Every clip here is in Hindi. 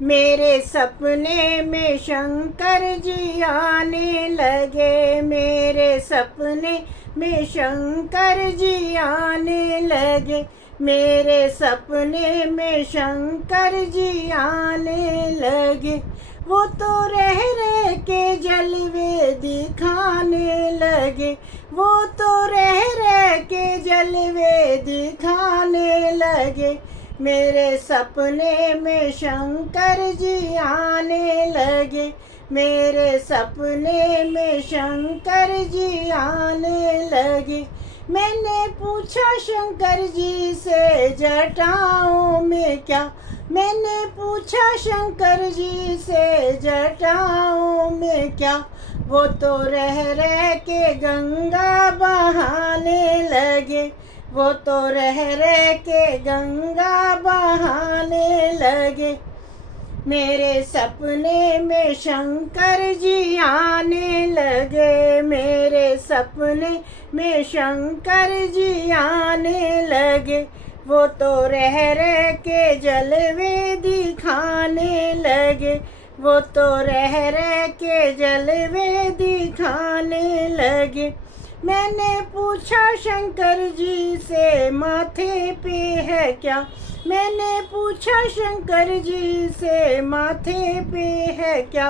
मेरे सपने में शंकर जी आने लगे, मेरे सपने में शंकर जी आने लगे, मेरे सपने में शंकर जी आने लगे। वो तो रह रह के जलवे दिखाने लगे, वो तो रह रह के जलवे दिखाने लगे। मेरे सपने में शंकर जी आने लगे, मेरे सपने में शंकर जी आने लगे। मैंने पूछा शंकर जी से जटाओं में क्या, मैंने पूछा शंकर जी से जटाओं में क्या। वो तो रह रह के गंगा बहाने लगे, वो तो रह रह के गंगा बहाने लगे। मेरे सपने में शंकर जी आने लगे, मेरे सपने में शंकर जी आने लगे। वो तो रह रह के जलवे दिखाने लगे, वो तो रह रह के जलवे दिखाने लगे। मैंने पूछा शंकर जी से माथे पे है क्या, मैंने पूछा शंकर जी से माथे पे है क्या।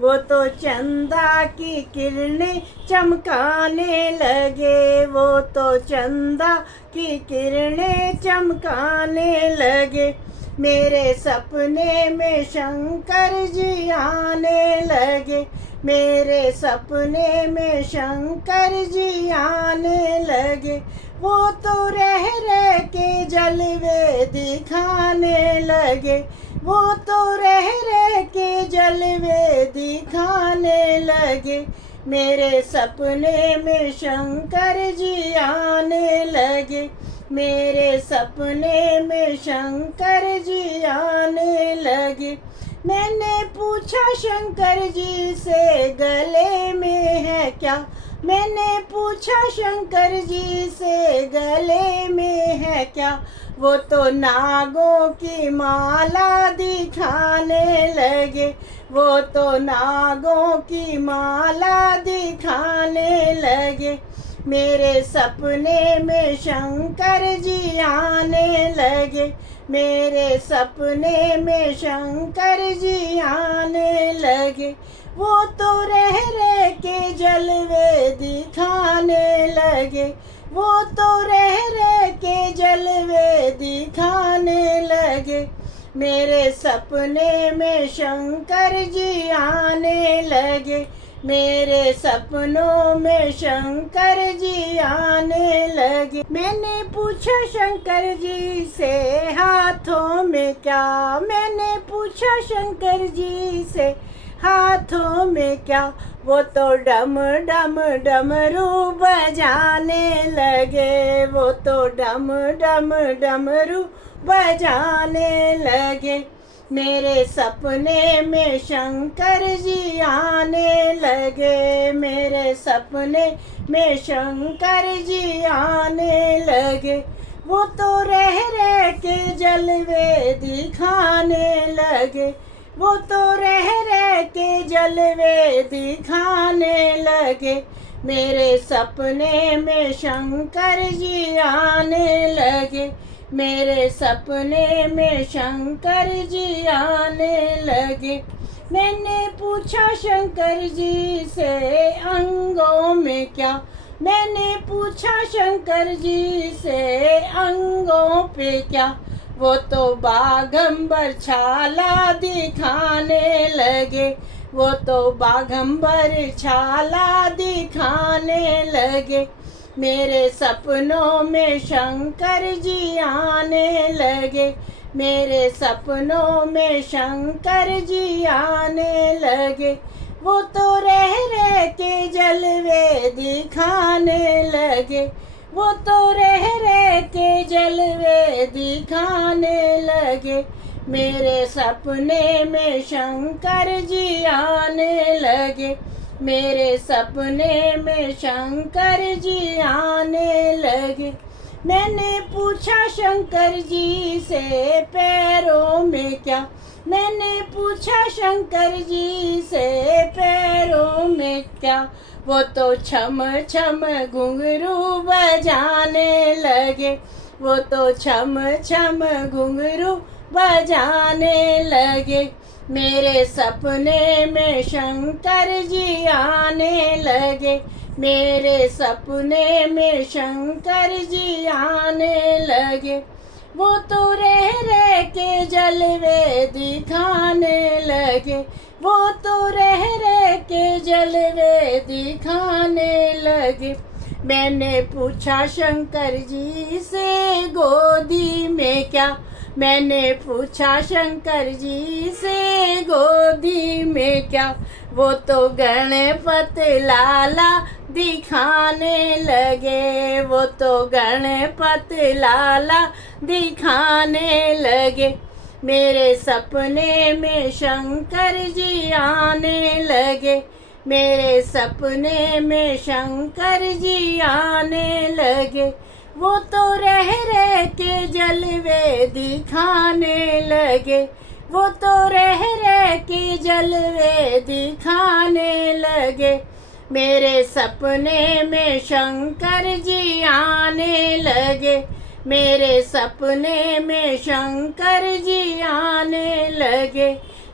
वो तो चंदा की किरणें चमकाने लगे, वो तो चंदा की किरणें चमकाने लगे। मेरे सपने में शंकर जी आने लगे, मेरे सपने में शंकर जी आने लगे। वो तो रह रह के जलवे दिखाने लगे, वो तो रह रह के जलवे दिखाने लगे। मेरे सपने में शंकर जी आने लगे, मेरे सपने में शंकर जी आने लगे। मैंने पूछा शंकर जी से गले में है क्या, मैंने पूछा शंकर जी से गले में है क्या। वो तो नागों की माला दिखाने लगे, वो तो नागों की माला दिखाने लगे। मेरे सपने में शंकर जी आने लगे, मेरे सपने में शंकर जी आने लगे। वो तो रह रह के जलवे दिखाने लगे, वो तो रह रह के जलवे दिखाने लगे। मेरे सपने में शंकर जी आने लगे, मेरे सपनों में शंकर जी आने लगे। मैंने पूछा शंकर जी से हाथों में क्या, मैंने पूछा शंकर जी से हाथों में क्या। वो तो डम डम डमरू बजाने लगे, वो तो डम डम डमरू बजाने लगे। मेरे सपने में शंकर जी आने लगे, मेरे सपने में शंकर जी आने लगे। वो तो रह रह के जलवे दिखाने लगे, वो तो रह रह के जलवे दिखाने लगे। मेरे सपने में शंकर जी आने लगे, मेरे सपने में शंकर जी आने लगे। मैंने पूछा शंकर जी से अंगों में क्या, मैंने पूछा शंकर जी से अंगों पे क्या। वो तो बाघंबर छाला दिखाने लगे, वो तो बाघंबर छाला दिखाने लगे। मेरे सपनों में शंकर जी आने लगे, मेरे सपनों में शंकर जी आने लगे। वो तो रह रह के जलवे दिखाने लगे, वो तो रह रह के जलवे दिखाने लगे। मेरे सपने में शंकर जी आने लगे, मेरे सपने में शंकर जी आने लगे। मैंने पूछा शंकर जी से पैरों में क्या, मैंने पूछा शंकर जी से पैरों में क्या, वो तो छम छम घुंघरू बजाने लगे, वो तो छम छम घुंघरू बजाने लगे। मेरे सपने में शंकर जी आने लगे, मेरे सपने में शंकर जी आने लगे। वो तो रह के जलवे दिखाने लगे, वो तो रह के जलवे दिखाने लगे। मैंने पूछा शंकर जी से गोदी में क्या, मैंने पूछा शंकर जी से गोदी में क्या, वो तो गणपति लाला दिखाने लगे, वो तो गणपति लाला दिखाने लगे। मेरे सपने में शंकर जी आने लगे, मेरे सपने में शंकर जी आने लगे। वो तो रह के जलवे दिखाने लगे, वो तो रह के जलवे दिखाने लगे। मेरे सपने में शंकर जी आने लगे, मेरे सपने में शंकर जी आने लगे।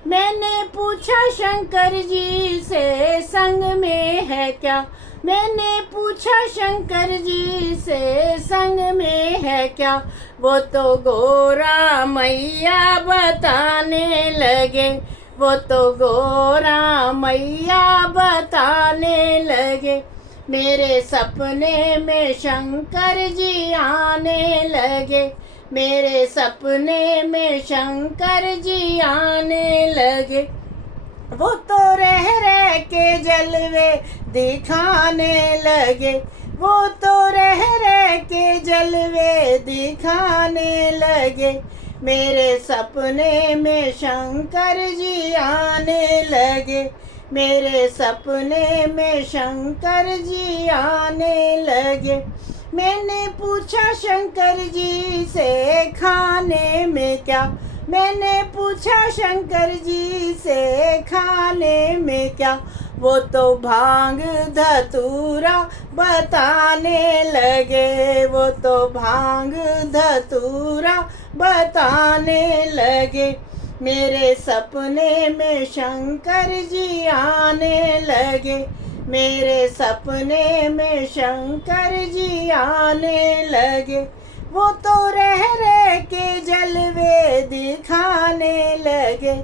मैंने पूछा शंकर जी से संग में है क्या, मैंने पूछा शंकर जी से संग में है क्या, वो तो गोरा मैया बताने लगे, वो तो गोरा मैया बताने लगे। मेरे सपने में शंकर जी आने लगे, मेरे सपने में शंकर जी आने लगे। वो तो रह के जलवे दिखाने लगे, वो तो रह के जलवे दिखाने लगे। मेरे सपने में शंकर जी आने लगे, मेरे सपने में शंकर जी आने लगे। मैंने पूछा शंकर जी से खाने में क्या, मैंने पूछा शंकर जी से खाने में क्या, वो तो भांग धतूरा बताने लगे, वो तो भांग धतूरा बताने लगे। मेरे सपने में शंकर जी आने लगे, मेरे सपने में शंकर जी आने लगे। वो तो रह के जलवे दिखाने लगे,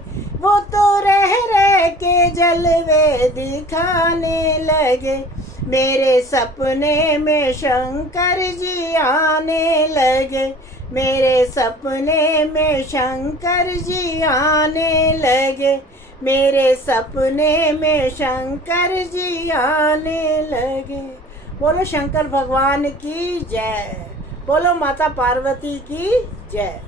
वो तो रह के जलवे दिखाने लगे। मेरे सपने में शंकर जी आने लगे, मेरे सपने में शंकर जी आने लगे, मेरे सपने में शंकर जी आने लगे। बोलो शंकर भगवान की जय, बोलो माता पार्वती की जय।